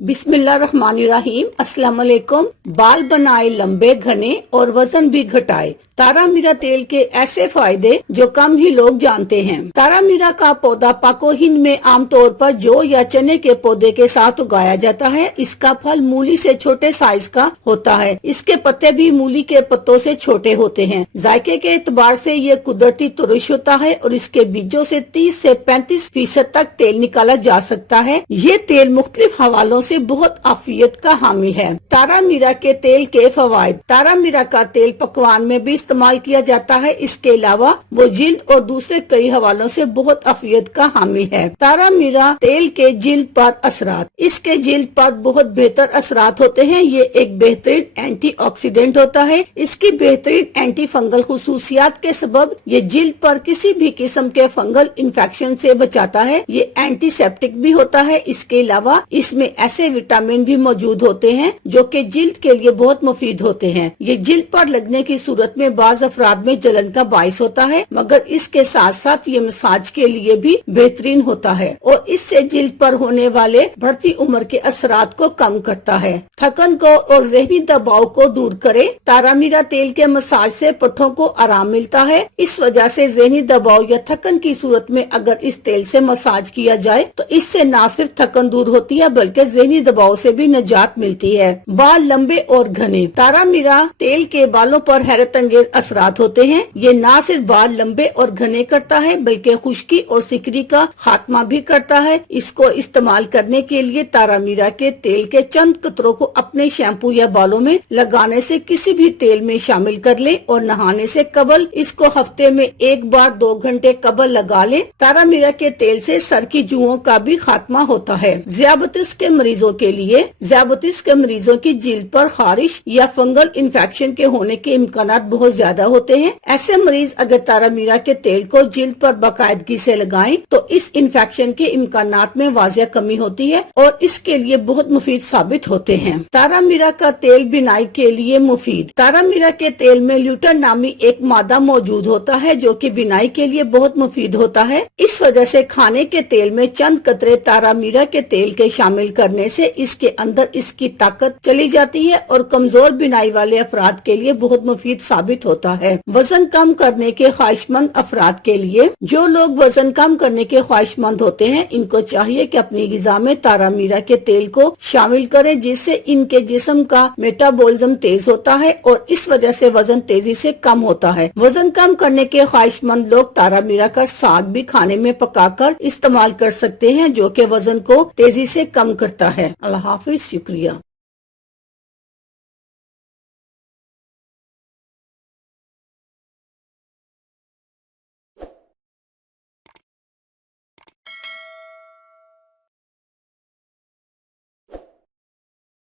बिस्मिल्लाहिर्रहमानिर्रहीम। अस्सलाम वालेकुम। बाल बनाए लंबे घने और वजन भी घटाए। तारामीरा तेल के ऐसे फायदे जो कम ही लोग जानते हैं। तारामीरा का पौधा पाको हिंद में आमतौर पर जौ या चने के पौधे के साथ उगाया जाता है। इसका फल मूली से छोटे साइज का होता है। इसके पत्ते भी मूली के पत्तों से छोटे होते हैं। जायके के एतबार से ये कुदरती तुरश होता है और इसके बीजों से 30 से 35% तक तेल निकाला जा सकता है। ये तेल मुख्तलिफ हवालों से बहुत आफियत का हामी है। तारामीरा के तेल के फवाइद। तारामीरा का तेल पकवान में भी इस्तेमाल किया जाता है। इसके अलावा वो जिल्द और दूसरे कई हवालों से बहुत आफियत का हामी है। तारामीरा तेल के जिल्द पर असरात। इसके जिल्द पर बहुत बेहतर असरात होते हैं। ये एक बेहतरीन एंटीऑक्सीडेंट होता है। इसकी बेहतरीन एंटी फंगल खुसूसियात के सबब ये जिल्द पर किसी भी किस्म के फंगल इन्फेक्शन से बचाता है। ये एंटीसेप्टिक भी होता है। इसके अलावा इसमें ऐसे विटामिन भी मौजूद होते हैं जो कि जिल्द के लिए बहुत मुफीद होते हैं। ये जिल्द पर लगने की सूरत में बाज अफराद में जलन का बाइस होता है, मगर इसके साथ साथ ये मसाज के लिए भी बेहतरीन होता है और इससे जिल्द पर होने वाले बढ़ती उम्र के असरात को कम करता है। थकन को और ज़हनी दबाव को दूर करे। तारामीरा तेल के मसाज से पट्ठों को आराम मिलता है। इस वजह से ज़हनी दबाव या थकन की सूरत में अगर इस तेल से मसाज किया जाए तो इससे न सिर्फ थकन दूर होती है बल्कि ज़हनी दबाव से भी निजात मिलती है। बाल लंबे और घने। तारामीरा तेल के बालों पर हैरत अंगेज असरात होते हैं। ये न सिर्फ बाल लंबे और घने करता है बल्कि खुश्की और सिकरी का खात्मा भी करता है। इसको इस्तेमाल करने के लिए तारामीरा के तेल के चंद कतरों को अपने शैम्पू या बालों में लगाने से किसी भी तेल में शामिल कर ले और नहाने से कबल इसको हफ्ते में एक बार 2 घंटे कबल लगा ले। तारामीरा के तेल से सर की जुओं का भी खात्मा होता है। ज़ियाबतिस के मरीजों के लिए। ज़ियाबतिस के मरीजों की जिल्द पर खारिश या फंगल इन्फेक्शन के होने के इम्कानात बहुत ज्यादा होते हैं। ऐसे मरीज अगर तारामीरा के तेल को जिल्द पर बाकायदगी से लगाएं तो इस इन्फेक्शन के इम्कानात में वाजिया कमी होती है और इसके लिए बहुत मुफीद साबित होते हैं। तारामीरा का तेल बिनाई के लिए मुफीद। तारामीरा के तेल में ल्यूटन नामी एक मादा मौजूद होता है जो कि बिनाई के लिए बहुत मुफीद होता है। इस वजह से खाने के तेल में चंद कतरे तारामीरा के तेल के शामिल करने से इसके अंदर इसकी ताकत चली जाती है और कमजोर बिनाई वाले अफराद के लिए बहुत मुफीद साबित होता है। वजन कम करने के ख्वाहिशमंद अफराद के लिए। जो लोग वजन कम करने के ख्वाहिशमंद होते हैं इनको चाहिए कि अपनी गिज़ा में तारामीरा के तेल को शामिल करें, जिससे इनके जिस्म का मेटाबॉलिज्म तेज होता है और इस वजह से वजन तेजी से कम होता है। वजन कम करने के ख्वाहिशमंद लोग तारामीरा का साग भी खाने में पकाकर इस्तेमाल कर सकते हैं जो कि वजन को तेजी से कम करता है। अल्लाह हाफिज। शुक्रिया।